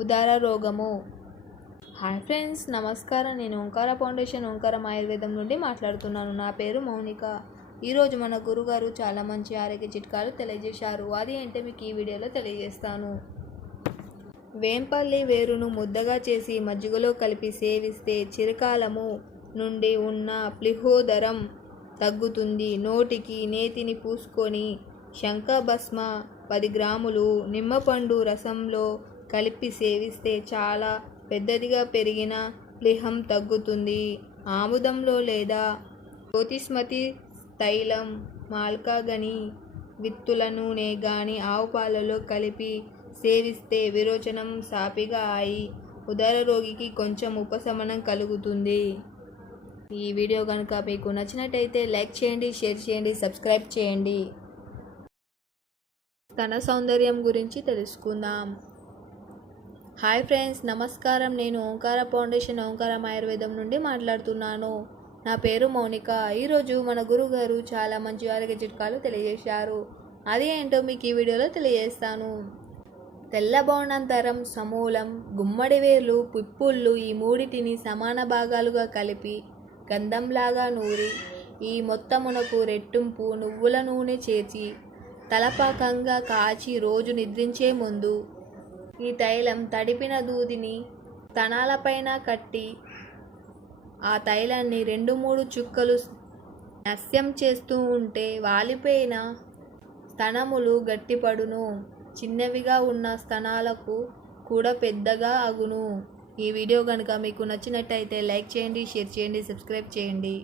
ఉదర రోగము. Hi friends, నమస్కారం. నేను ఓంకార ఫౌండేషన్ ఓంకారం ఆయుర్వేదం నుండి మాట్లాడుతున్నాను. నా పేరు మౌనిక. ఈరోజు మన గురుగారు చాలా మంచి ఆరోగ్య చిట్కాలు తెలియజేశారు. అది ఏంటో మీకు ఈ వీడియోలో తెలియజేస్తాను. వేంపల్లి వేరును ముద్దగా చేసి మజ్జిగలో కలిపి సేవిస్తే చిరకాలము నుండి ఉన్న ప్లీహోదరం తగ్గుతుంది. నోటికి నేతిని పూసుకొని శంఖభస్మ 10 గ్రాములు నిమ్మపండు రసంలో కలిపి సేవిస్తే చాలా పెద్దదిగా పెరిగిన ప్లీహం తగ్గుతుంది. ఆముదంలో లేదా జ్యోతిష్మతి తైలం, మాల్కాగని విత్తుల నూనె గాని ఆవు పాలలో కలిపి సేవిస్తే విరోచనం సాపిగా అయి ఉదర రోగికి కొంచెం ఉపశమనం కలుగుతుంది. ఈ వీడియో కనుక మీకు నచ్చినట్టయితే లైక్ చేయండి, షేర్ చేయండి, సబ్స్క్రైబ్ చేయండి. స్తన సౌందర్యం గురించి తెలుసుకుందాం. హాయ్ ఫ్రెండ్స్, నమస్కారం. నేను ఓంకార ఫౌండేషన్ ఓంకారం ఆయుర్వేదం నుండి మాట్లాడుతున్నాను. నా పేరు మౌనిక. ఈరోజు మన గురుగారు చాలా మంచి ఆరోగ్య చిట్కాలు తెలియజేశారు. అది ఏంటో మీకు ఈ వీడియోలో తెలియజేస్తాను. తెల్లబోనంతరం, సమూలం, గుమ్మడి వేర్లు, పిప్పుళ్ళు ఈ మూడిటిని సమాన భాగాలుగా కలిపి గంధంలాగా నూరి ఈ మొత్తమునకు రెట్టింపు నువ్వుల నూనె చేర్చి తలపాకంగా కాచి రోజు నిద్రించే ముందు ఈ తైలం తడిపిన దూదిని స్తనాలపైన కట్టి ఆ తైలాన్ని 2-3 చుక్కలు నస్యం చేస్తూ ఉంటే వాలిపోయిన స్తనములు గట్టిపడును. చిన్నవిగా ఉన్న స్తనాలకు కూడా పెద్దగా అగును. ఈ వీడియో కనుక మీకు నచ్చినట్టయితే లైక్ చేయండి, షేర్ చేయండి, సబ్స్క్రైబ్ చేయండి.